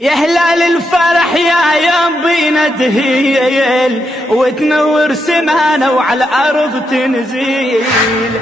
يا هلال الفرح يا يوم بينا تهيل وتنور سمانا وعلى الأرض تنزيل.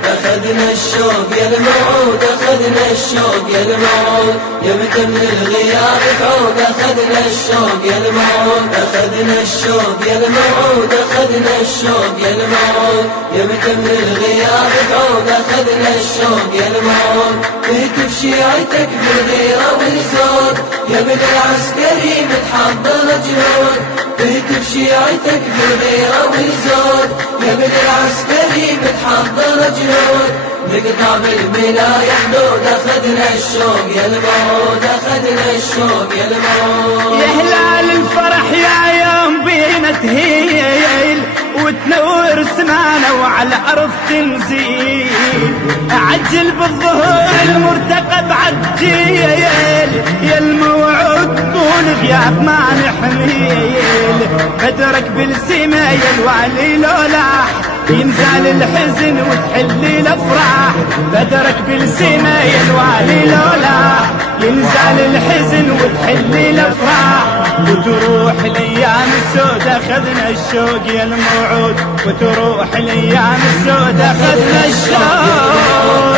أخذنا الشوق يا الموعود، أخذنا الشوق يا الموعود، يا مكمل الغياب تعود. أخذنا الشوق يا الموعود، أخذنا الشوق يا الموعود، أخذنا الشوق يا الموعود، يا مكمل الغياب تعود. أخذنا الشوق يا الموعود، تهتف شيعتك بالغيرة والزود، يا بن العسكري متحضر جنود. تهتف شيعتك بالغيرة والزود، يا بن العسكري متحضر جنود. نقطع بالملاية حدود، أخذنا الشوق يا الموعود، أخذنا الشوق يا الموعود. يا هلال الفرح يا يوم بينا تهيل وتنور سمانا وعلى الأرض تنزيل. عجل بالظهور المرتقب عجيل، يا الموعود طول غياب ما نحميل. بدرك بالسما يا الوالي لولاح ينزال الحزن وتحل الافراح. بدرك بالسما يا الوالي لولاح ينزال الحزن وتحل الافراح. وتروح الايام السود، اخذنا الشوق يا الموعود، وتروح الايام السود اخذنا الشوق.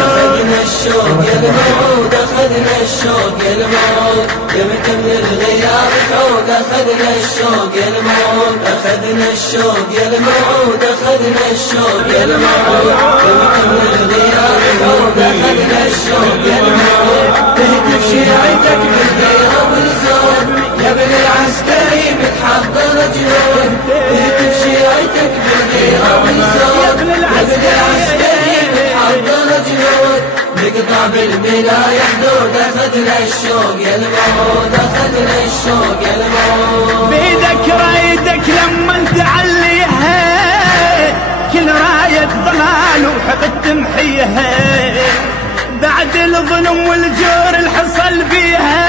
أخذنا الشوق يا الموعود، أخذنا الشوق يا الموعود، يا مكمل الغياب تعود. أخذنا الشوق يا الموعود، أخذنا الشوق يا الموعود، أخذنا الشوق يا الموعود، يا مكمل الغياب تعود. أخذنا الشوق يا الموعود، تهتف شيعتك بالغيرة والزود، يا بن العسكري متحضر جنود. تهتف شيعتك بالغيرة والزود، يا بن العسكري متحضر جنود. نقطع بالملاية حدود، أخذنا الشوق يا الموعود، أخذنا الشوق يا الموعود. بيدك رايدك لما تعليها كل راية ضلال وحقد تمحيها. بعد الظلم والجور الحصل بيها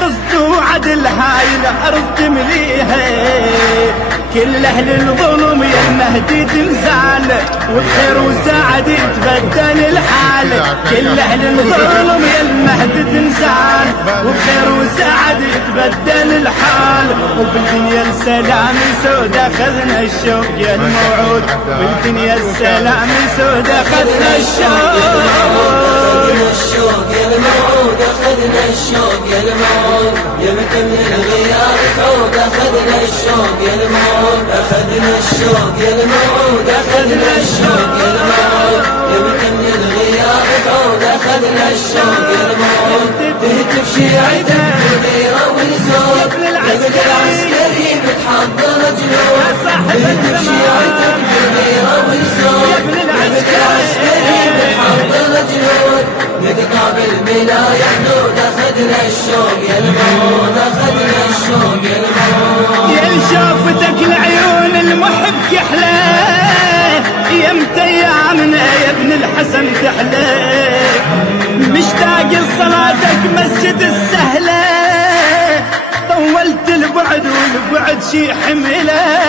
قصد وعدل هاي الأرض تمليها. كل أهل الظلم يا المهدي تنزال والخير وسعد يتبدل الحال. كل أهل الظلم يا المهدي تنزال والخير وسعد يتبدل الحال. وبالدنيا السلام سود أخذنا الشوق يا الموعود، بالدنيا السلام سود أخذنا الشوق. أخذنا الشوق يا الموعود، أخذنا الشوق يا الموعود، يا مكمل الغياب تعود. أخذنا الشوق يا الموعود، أخذنا الشوق يا الموعود، أخذنا الشوق يا الموعود، يا مكمل الغياب تعود. أخذنا الشوق يا الموعود، تهتف شيعتك بالغيرة والزود، يا بن العسكري متحضر جنود. تهتف شيعتك بالغيرة والزود، يا بن العسكري متحضر جنود. نقطع بالملاية حدود، أخذنا الشوق يا الموعود، أخذنا الشوق يا الموعود. يا شوفتك العيون المحب كحلة، يا متيامنا يا ابن الحسن تحلى. مشتاق لصلاتك مسجد السهلة، طولت البعد والبعد شي حمله.